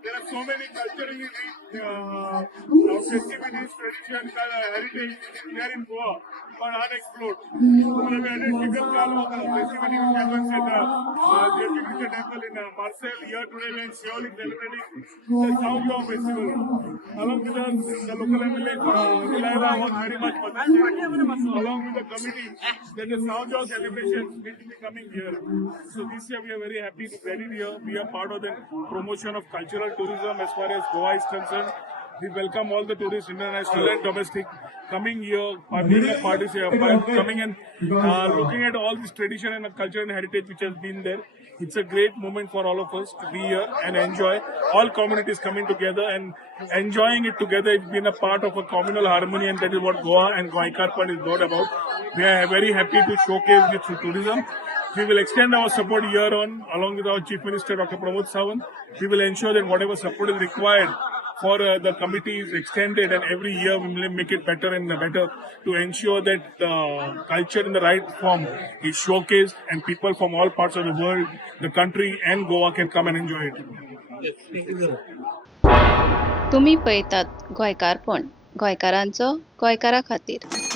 There are so many cultural festivities, traditions, heritage here in Goa, but unexplored. We have added Chicken Kalo festival which happens in the Jyotirlinga temple in Marseille. Here today we are surely celebrating the South Festival. Along with the local MLA, Vilayra was very much participating. Along with the committee, that the South celebrations will be coming here. So this year we are very happy to get it here. We are part of the promotion of cultural tourism as far as Goa is concerned. We welcome all the tourists, international and domestic, coming here, coming and looking at all this tradition and culture and heritage which has been there. It's a great moment for all of us to be here and enjoy. All communities coming together and enjoying it together. It's been a part of a communal harmony, and that is what Goa and Goikarpan is not about. We are very happy to showcase this through tourism. We will extend our support year on, along with our Chief Minister, Dr. Pramod Sawant. We will ensure that whatever support is required for the committee is extended, and every year we will make it better and better to ensure that culture in the right form is showcased and people from all parts of the world, the country and Goa can come and enjoy it. तुम्ही पळयतात गोंयकारपण, गोंयकारांचो गोंयकारा खातीर.